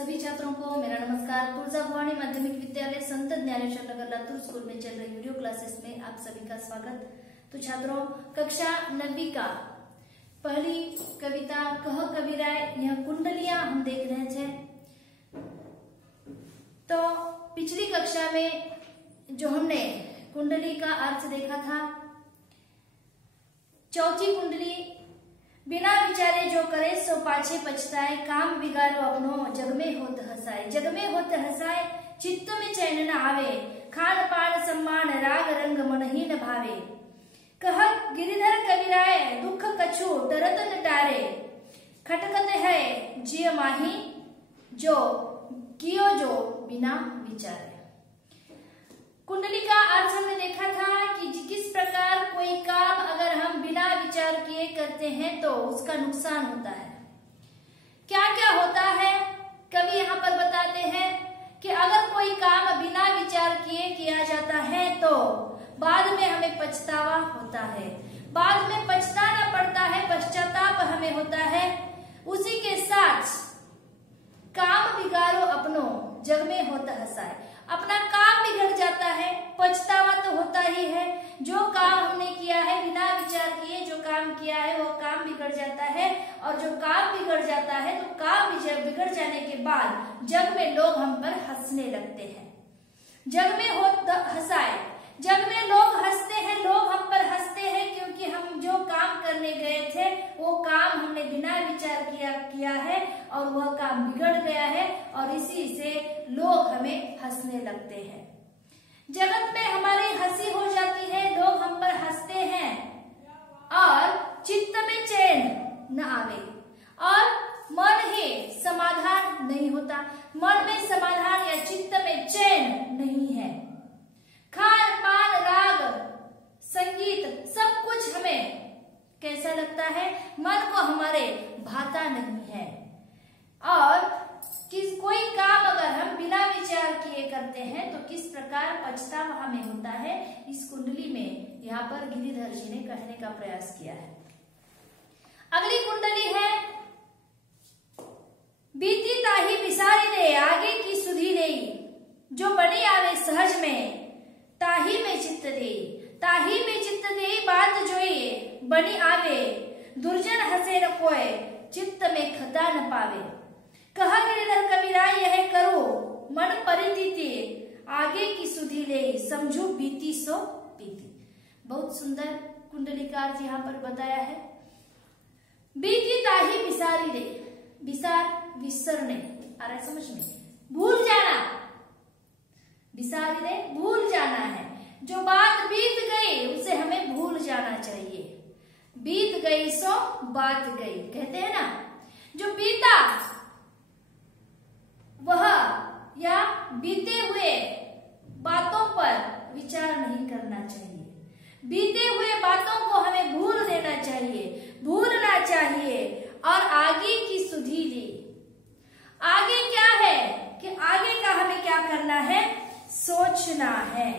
सभी छात्रों को मेरा नमस्कार। तुलजा भवानी माध्यमिक विद्यालय संत ज्ञानेश्वर नगर लातूर स्कूल में चल रही वीडियो क्लासेस में आप सभी का स्वागत। तो छात्रों, कक्षा 9वीं का पहली कविता कह कबीराय, यह कुंडलियां हम देख रहे थे। तो पिछली कक्षा में जो हमने कुंडली का अर्थ देखा था, चौथी कुंडली, बिना विचारे जो करे सो पाछे पछताए, काम बिगाड़ो अपनो जग में होत हसाए। जग में होत हसाए, चित्त में चैन न आवे, खान पान सम्मान राग रंग मनही न भावे। कह गिरिधर कबीराय, दुख कछु डरत न टारे, खटकत है जिय माही जो कियो जो बिना विचारे। कुंडली का अर्थ हमने देखा था कि किस प्रकार कोई काम अगर हम बिना विचार किए करते हैं तो उसका नुकसान होता है। क्या क्या होता है, कवि यहाँ पर बताते हैं कि अगर कोई काम बिना विचार किए किया जाता है तो बाद में हमें पछतावा होता है, बाद में पछताना पड़ता है, पश्चाताप हमें होता है। उसी के साथ काम बिगाड़ो अपनो जग में होता हसाए, अपना काम बिगड़ जाता है, पछतावा तो होता ही है। जो काम हमने किया है बिना विचार किए, जो काम किया है वो काम बिगड़ जाता है, और जो काम बिगड़ जाता है तो काम बिगड़ जाने के बाद जग में लोग हम पर हंसने लगते हैं। जग में हो हंसाए, जग में लोग हंसते हैं, लोग हम पर हंसते हैं क्योंकि हम जो काम करने गए थे वो काम हमने बिना विचार किया है और वह काम बिगड़ गया है, और इसी से लोग हमें हंसने लगते हैं। जगत में हमारी हंसी हो जाती है, लोग हम पर हंसते हैं और चित्त में चैन न आवे और मन ही समाधान नहीं होता, मन में समाधान या चित्त में चैन नहीं है। खान पान राग संगीत सब कुछ हमें कैसा लगता है, मन को हमारे भाता नहीं है। और कोई काम अगर हम बिना विचार किए करते हैं तो किस प्रकार पछतावा हमें होता है, इस कुंडली में यहाँ पर गिरिधर जी ने कहने का प्रयास किया है। अगली कुंडली है, बीती ताही बिसारी दे, आगे की सुधी दे, जो बनी आवे सहज में, ताही में चित्त दे। ताही में चित्त दे, बात जोइए बनी आवे, दुर्जन हसे न कोय, चित्त में खता न पावे। कहा गिरिधर कबीराय, यह करो मन परितीति, आगे की सुधी ले, समझो बीती सो बीती। बहुत सुंदर कुंडलिकार जी यहाँ पर बताया है। बीती ताही बिसारी दे, बिसार विसरने आ रहा है समझ में, भूल जाना, बिसारी दे भूल जाना है। जो बात बीत गई उसे हमें भूल जाना चाहिए। बीत गई सो बात गई, कहते हैं ना, जो बीता वह या बीते हुए बातों पर विचार नहीं करना चाहिए। बीते हुए बातों को हमें भूल देना चाहिए, भूलना चाहिए और आगे की सुधी ली। आगे क्या है कि आगे का हमें क्या करना है, सोचना है।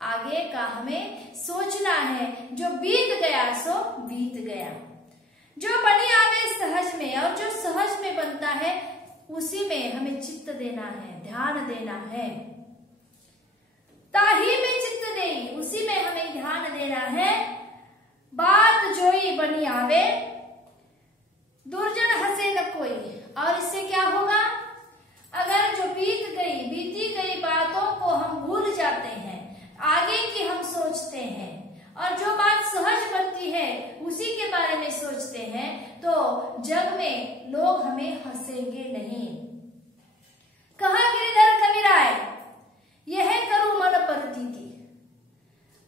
आगे का हमें सोचना है, जो बीत गया सो बीत गया। जो बनी आवे सहज में, और जो सहज में बनता है उसी में हमें चित्त देना है, ध्यान देना है। ताही में चित्त दे, उसी में हमें ध्यान देना है। बात जोई बनी आवे, दुर्जन हंसे न कोई। और इससे क्या होगा, अगर जो बीती गई बातों को हम भूल जाते हैं, आगे की हम सोचते हैं और जो बात सहज बनती है उसी के बारे में सोचते हैं, तो जग में लोग हमें हंसेंगे नहीं। कहा गिरिधर कबीराय, यह करूं मन परितीति,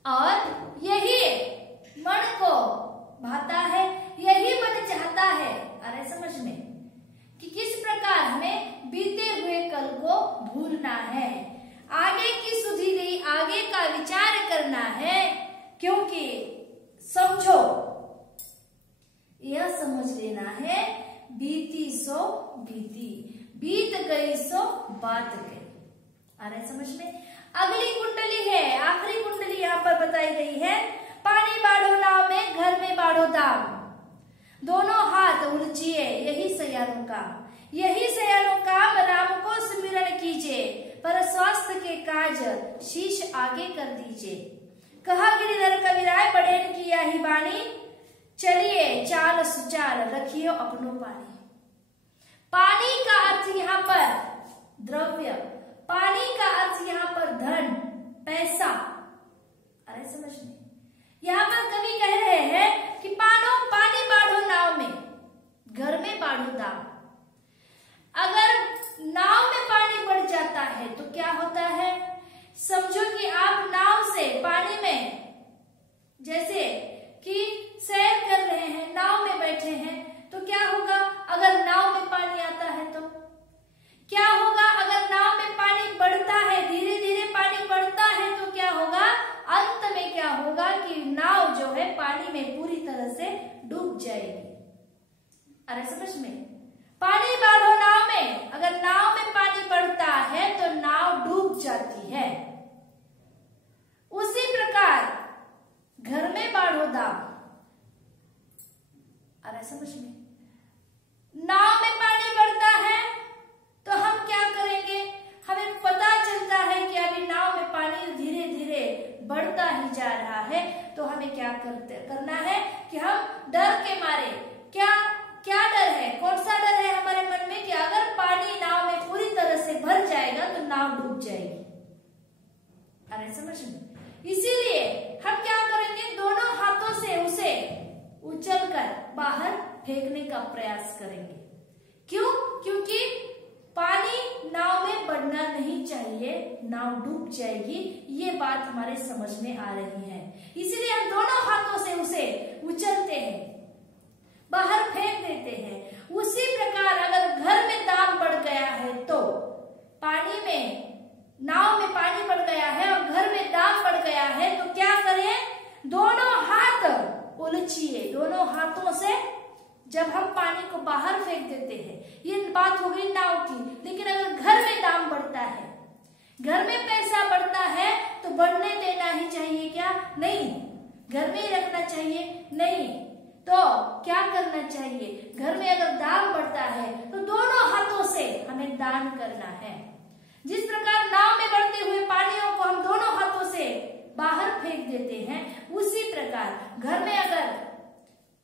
और यही मन को भाता है, यही मन चाहता है। अरे समझ में कि किस प्रकार हमें बीते हुए कल को भूलना है, आगे की सुधी ली, आगे का विचार करना है। क्योंकि समझो, यह समझ लेना है, बीती सो बीती, बीत गई सो बात गई। आ रहा है समझ में। अगली कुंडली है, आखिरी कुंडली यहाँ पर बताई गई है, पानी बाढ़ो नाव में, घर में बाढ़ो दाम, दोनों हाथ उलझिए, यही सैयारों का काम। यही सयानो काम राम को सुमिरन कीजिए, पर स्वास्थ्य के काज शीश आगे कर दीजिए। कहा गिरिधर कविराय बड़ेन की यही बानी, चलिए चाल सुचाल रखियो अपनो पानी। पानी का अर्थ यहाँ पर द्रव्य, पानी का अर्थ यहाँ पर धन, पैसा। अरे समझ में, यहाँ पर कवि कह रहे हैं कि पानी बाढ़ो नाव में, घर में बाढ़ो दाम। अगर नाव में पानी बढ़ जाता है तो क्या होता है? समझो कि आप नाव से पानी में जैसे कि सैर कर रहे हैं, नाव में बैठे हैं, तो क्या होगा अगर नाव में पानी आता है तो? क्या होगा अगर नाव में पानी बढ़ता है, धीरे धीरे पानी बढ़ता है तो क्या होगा? अंत में क्या होगा कि नाव जो है पानी में पूरी तरह से डूब जाएगी। अरे समझ में, पानी बाढ़ो नाव में, अगर नाव में पानी बढ़ता है तो नाव डूब जाती है। उसी प्रकार घर में बाढ़ो दाम। अरे समझ में, नाव में पानी बढ़ता है तो हम क्या करेंगे? हमें पता चलता है कि अभी नाव में पानी धीरे धीरे बढ़ता ही जा रहा है, तो हमें क्या करना है कि हम डर के मारे, क्या डर है, कौन सा डर है हमारे मन में कि अगर पानी नाव में पूरी तरह से भर जाएगा तो नाव डूब जाएगी। अरे समझ में, इसीलिए हम क्या करेंगे? दोनों हाथों से उसे उछलकर बाहर फेंकने का प्रयास करेंगे। क्यों? क्योंकि पानी नाव में बढ़ना नहीं चाहिए, नाव डूब जाएगी। ये बात हमारे समझ में आ रही है, इसलिए हम दोनों हाथों से उसे उछलते हैं, बाहर फेंक देते हैं। उसी प्रकार अगर घर में दाम बढ़ गया है तो पानी में, नाव में पानी बढ़ गया है और घर में दाम बढ़ गया है तो क्या करें? दोनों हाथ उलझिए, दोनों हाथों से जब हम पानी को बाहर फेंक देते हैं, ये बात हो गई नाव की। लेकिन अगर घर में दाम बढ़ता है, घर में पैसा बढ़ता है तो बढ़ने देना ही चाहिए क्या? नहीं। घर में ही रखना चाहिए? नहीं। तो क्या करना चाहिए? घर में अगर दाम बढ़ता है तो दोनों हाथों से हमें दान करना है। जिस प्रकार नाव में बढ़ते हुए पानियों को हम दोनों हाथों से बाहर फेंक देते हैं, उसी प्रकार घर में अगर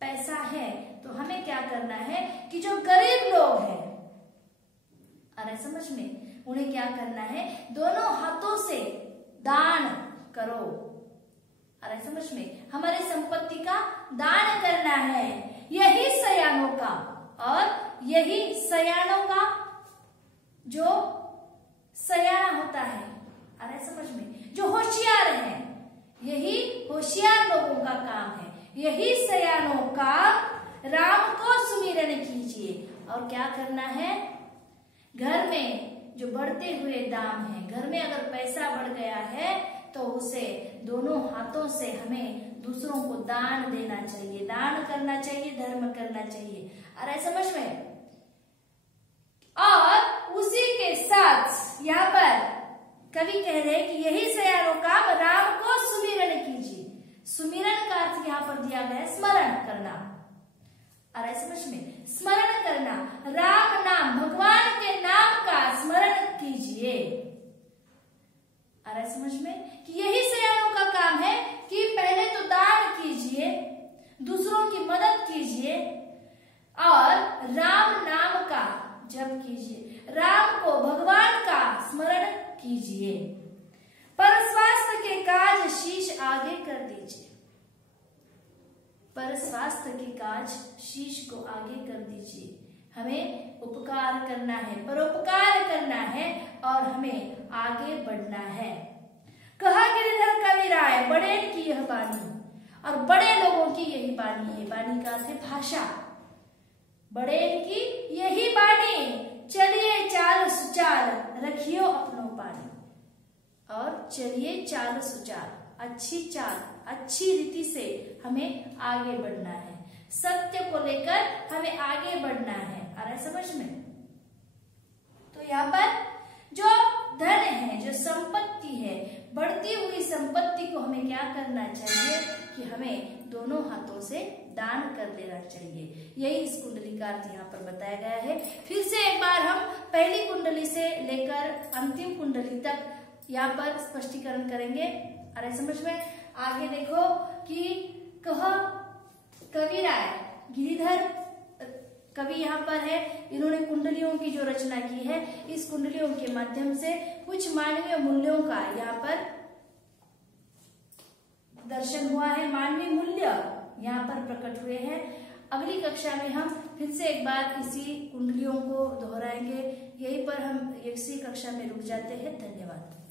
पैसा है तो हमें क्या करना है कि जो गरीब लोग हैं, अरे समझ में, उन्हें क्या करना है? दोनों हाथों से दान करो। अरे समझ में, हमारी संपत्ति का दान करना है। यही सयानों का, और यही सयानों का जो सयाना होता है, अरे समझ में, जो होशियार है, यही होशियार लोगों का काम है। यही सयानों का राम को सुमिरन कीजिए। और क्या करना है? घर में जो बढ़ते हुए दाम है, घर में अगर पैसा बढ़ गया है तो उसे दोनों हाथों से हमें दूसरों को दान देना चाहिए, दान करना चाहिए, धर्म करना चाहिए। अरे समझ में। और उसी के साथ यहाँ पर कवि कह रहे हैं कि यही सयानों का राम को सुमिरन कीजिए। सुमिरन का अर्थ यहाँ पर दिया गया है स्मरण करना। अरे समझ में, स्मरण करना, राम नाम, भगवान के नाम का स्मरण कीजिए। अरे समझ में कि यही सयानों का काम है कि पहले तो दान कीजिए, दूसरों की मदद कीजिए और राम नाम का जप कीजिए, राम को, भगवान का स्मरण कीजिए। पर स्वास्थ्य के काज शीश आगे कर दीजिए। पर स्वास्थ्य के काज शीश को आगे कर दीजिए। हमें उपकार करना है, परोपकार करना है और हमें आगे बढ़ना है। कहा गिरिधर कविराय बड़े की यह बानी, और बड़े लोगों की यही बानी है। बानी का अर्थ है भाषा। बड़े की यही बानी, चलिए चाल सुचाल रखियो अपनो पानी। और चलिए चाल सुचाल, अच्छी चाल, अच्छी रीति से हमें आगे बढ़ना है। सत्य को लेकर हमें आगे बढ़ना है। अरे समझ में। तो यहाँ पर जो धन है, जो संपत्ति है, बढ़ती हुई संपत्ति को हमें क्या करना चाहिए कि हमें दोनों हाथों से दान कर देना चाहिए। यही इस कुंडली का अर्थ यहाँ पर बताया गया है। फिर से एक बार हम पहली कुंडली से लेकर अंतिम कुंडली तक यहाँ पर स्पष्टीकरण करेंगे। आ रहा है समझ में? आगे देखो कि कह कविराय गिरिधर कवि यहाँ पर है, इन्होंने कुंडलियों की जो रचना की है, इस कुंडलियों के माध्यम से कुछ मानवीय मूल्यों का यहाँ पर दर्शन हुआ है, मानवीय मूल्य यहाँ पर प्रकट हुए हैं। अगली कक्षा में हम फिर से एक बार इसी कुंडलियों को दोहराएंगे। यहीं पर हम इसी कक्षा में रुक जाते हैं। धन्यवाद।